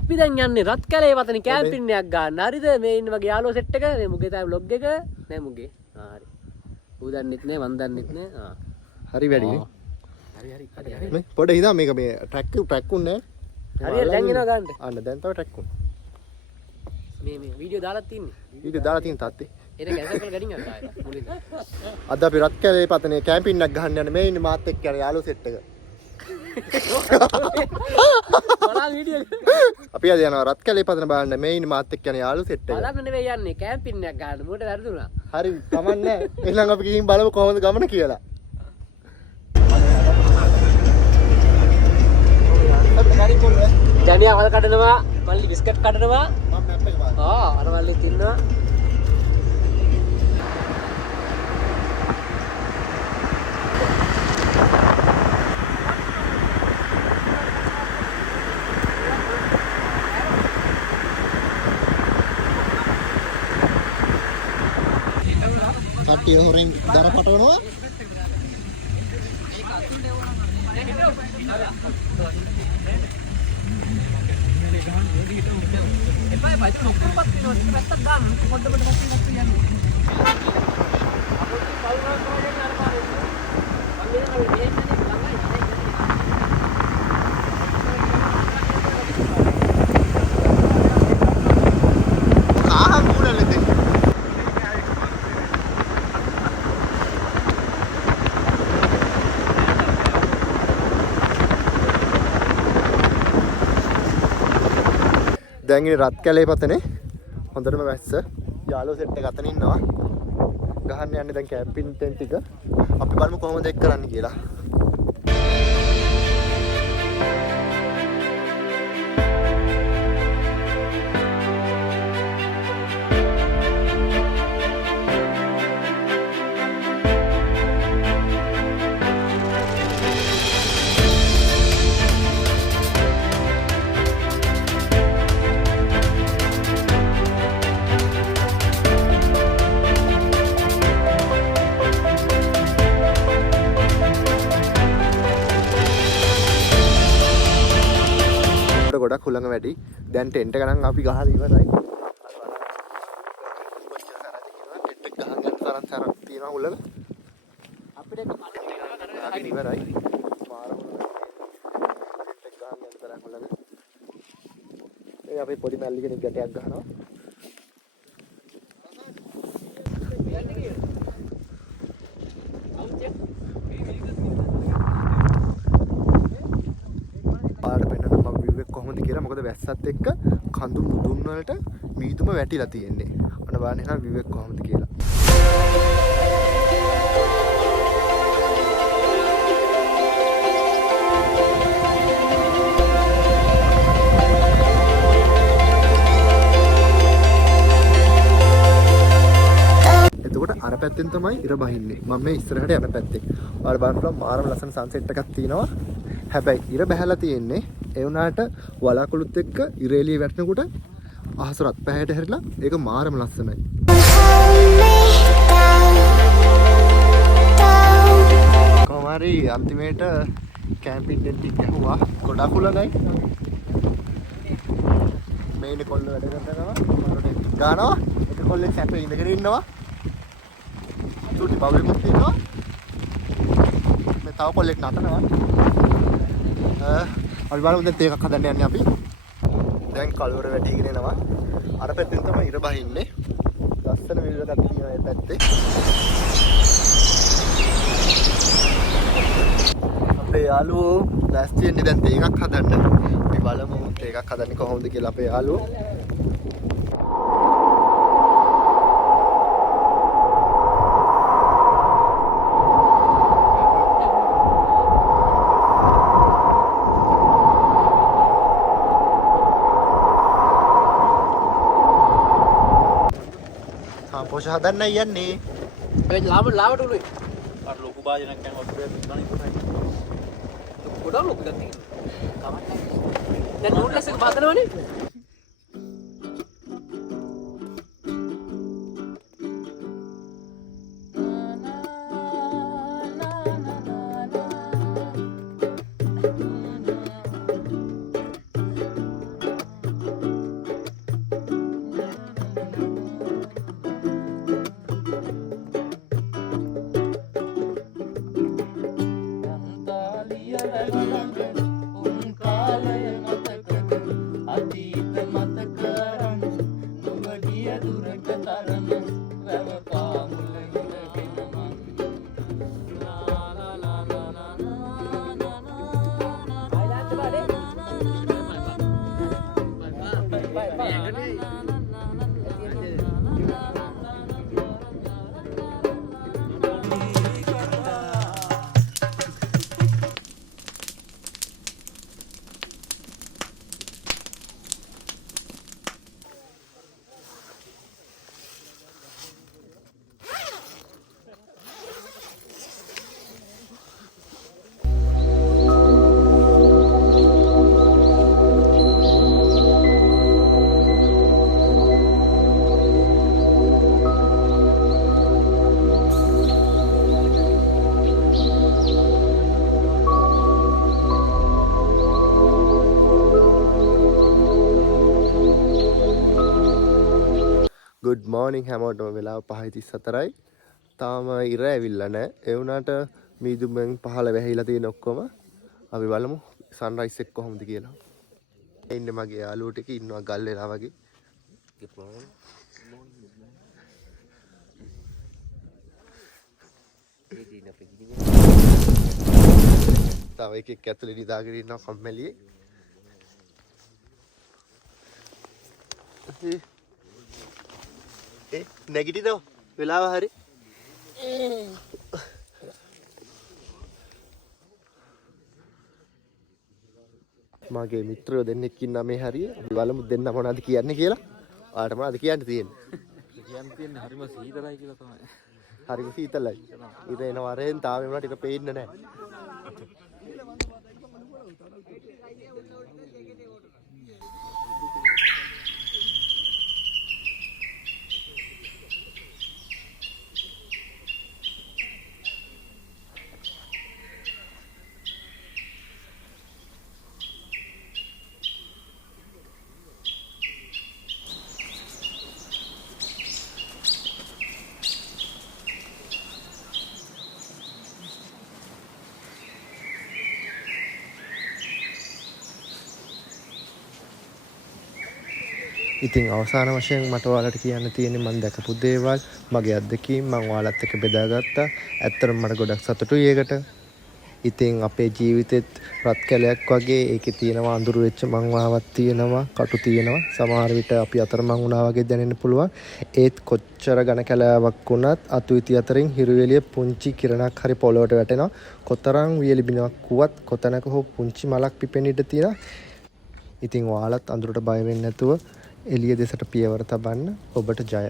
අපි දැන් යන්නේ රත් කැලේ වතන කැම්පින් එකක් ගන්න. හරිද? මේ ඉන්න වගේ යාළුවෝ සෙට් එක. මේ මුගේ තමයි vlog එක. නෑ මුගේ. හරි. ඌ දන්නෙත් නෑ මන් දන්නෙත් නෑ. හරි වැඩිනේ. හරි. මේ පොඩ හිතා මේක මේ ට්‍රැක් උන්නේ. හරියට දැන් එනවා ගන්න. අන්න දැන් තව ට්‍රැක් උන්නේ. මේ වීඩියෝ දාලා තින්නේ. වීඩියෝ දාලා තියෙන තාත්තේ. ඒක කැන්සල් කරලා ගඩින් යන්න ආයෙත් මුලින්ද. අද අපි රත් කැලේ පතනේ කැම්පින් එකක් ගහන්න යන්නේ. මේ ඉන්නේ මාත් එක්ක යන යාළුවෝ සෙට් එක. බලන්න වීඩියෝ එක. අපි අද යනවා රත් කැලේ පතන බලන්න. මේ ඉන්නේ මාත් එක්ක යන යාළුවෝ සෙට් එක. බලන්න නෙවෙයි යන්නේ කැම්පින් එකක් ගන්න. මොකට වැරදුනා. හරි කමන්නේ. එහෙනම් අපි ගිහින් බලමු කොහොමද ගමන කියලා. ජනියා වල කඩනවා, මල්ලි බිස්කට් කඩනවා. මම මැප් එක බලන්න. අර මල්ලි තින්නවා. කට්ටිය හොරෙන් දර පටවනවා. දැන් ඉන්නේ රත් කැලේ පතනේ හොඳටම වැස්ස යාළුවෝ සෙට් එක අතන ඉන්නවා ගහන්න යන්නේ දැන් කැම්පින් ටෙන්ට් එක අපි බලමු කොහොමද ඒක කරන්න කියලා ගොඩක් හුළඟ වැඩි. දැන් ටෙන්ට් එක නම් අපි ගහලා ඉවරයි. ටෙන්ට් එක ගහන් යන තරම් තරම් තියෙනවා හුළඟ. අපිට එක පාඩම් ඉවරයි. පාර හුළඟ. ටෙන්ට් එක ගහන් යන තරම් හුළඟ. ඒ අපි පොඩි මැල්ලි කෙනෙක් ගැටයක් ගහනවා. කොහොමද කියලා මොකද වැස්සත් එක්ක කඳු මුදුන් වලට මීදුම වැටිලා තියෙන්නේ. අන්න බලන්න එහෙනම් විවේක කොහොමද කියලා. එතකොට අර පැත්තෙන් තමයි ඉර බහින්නේ. මම මේ ඉස්සරහට යන පැත්තේ. ඔයාලා බලන්න පුළුවන් මාරම ලස්සන සන්සෙට් එකක් තියෙනවා. හැබැයි ඉර බහැලා තියෙන්නේ ඒ වුණාට වලාකුළුත් එක්ක ඉර එළිය වැටෙනකොට අහස රත් පැහැයට හැරිලා ඒක මාරම ලස්සනයි. කොහොමරි අන්තිමේට කැම්පින් ටෙන්ට් එක ගහුවා. ගොඩක් උලඟයි. මේ ඉන්නේ කොල්ල වැඩ කරනවා. මොනවද ගන්නවා. එක කොල්ලෙක් සැපේ ඉඳගෙන ඉන්නවා. චුටි බබලුකුත් ඉන්නවා. මේ තව කොල්ලෙක් නටනවා. අපි බලමු දැන් තේ එකක් හදන්න යන්නේ අපි. දැන් කලවර වැටිගෙන එනවා. අර පැත්තෙන් තමයි ඉර බහින්නේ. ලස්සන විව් එකක් තියෙනවා මේ පැත්තේ. අපේ යාළුවෝ දැස්ටි වෙන්නේ දැන් තේ එකක් හදන්න. අපි බලමු තේ එකක් හදන්නේ කොහොමද කියලා අපේ යාළුවෝ. පොෂ හදන්න යන්නේ. ඒ ලාවට උළුයි. අර ලොකු භාජනයක් යන වතුරේ ගන්න ඉස්සරහයි. ගොඩක් ලොකු එකක් තියෙනවා. කමක් නැහැ. දැන් නූඩ්ලස් එක බදනවනේ. good morning හැමෝටම වෙලාව 5:34යි. තාම ඉර ඇවිල්ලා නැහැ. ඒ වුණාට මීදුමෙන් පහළ වැහිලා තියෙන ඔක්කොම අපි බලමු සන්රයිස් එක කොහොමද කියලා. ඉන්නේ මගේ යාළුවෝ ටික ඉන්නවා ගල් වෙලා වගේ. තව එකෙක් ඇතුලේ නිදාගෙන ඉන්නවා කම්මැලියේ. නැගිටිනව වෙලාව හරි මගේ මිත්‍රයෝ දෙන්නෙක් ඉන්නා මේ හරිය අපි බලමු දෙන්න මොනවද කියන්නේ කියලා. ඔයාලට මොනවද කියන්න තියෙන්නේ? කියන්න තියෙන්නේ හරිම සීතලයි කියලා තමයි. හරිම සීතලයි. ඉර එන වරෙන් තාම වුණාට ඉර පේන්නේ නැහැ. ඉතින් අවසාන වශයෙන් මට ඔයාලට කියන්න තියෙන්නේ මම දැකපු දේවල් මගේ අත්දැකීම් මම ඔයාලත් එක්ක බෙදාගත්තා. ඇත්තටම මට ගොඩක් සතුටුයි ඒකට. ඉතින් අපේ ජීවිතෙත් රත් කැලයක් වගේ ඒකේ තියෙනවා අඳුරු වෙච්ච මංවාවක් තියෙනවා, කටු තියෙනවා. සමහර විට අපි අතරමං වුණා වගේ දැනෙන්න පුළුවන්. ඒත් කොච්චර ඝන කැලෑවක් වුණත් අතු ඉති අතරින් හිරුවෙලිය පුංචි කිරණක් හරි පොළොවට වැටෙනවා. කොතරම් වියලි බිනවක් වුවත් කොතැනක හෝ පුංචි මලක් පිපෙන්න ඉඩ තියෙනවා. ඉතින් ඔයාලත් අඳුරට බය වෙන්නේ නැතුව එළිය දෙසට පියවර තබන්න. ඔබට ජය.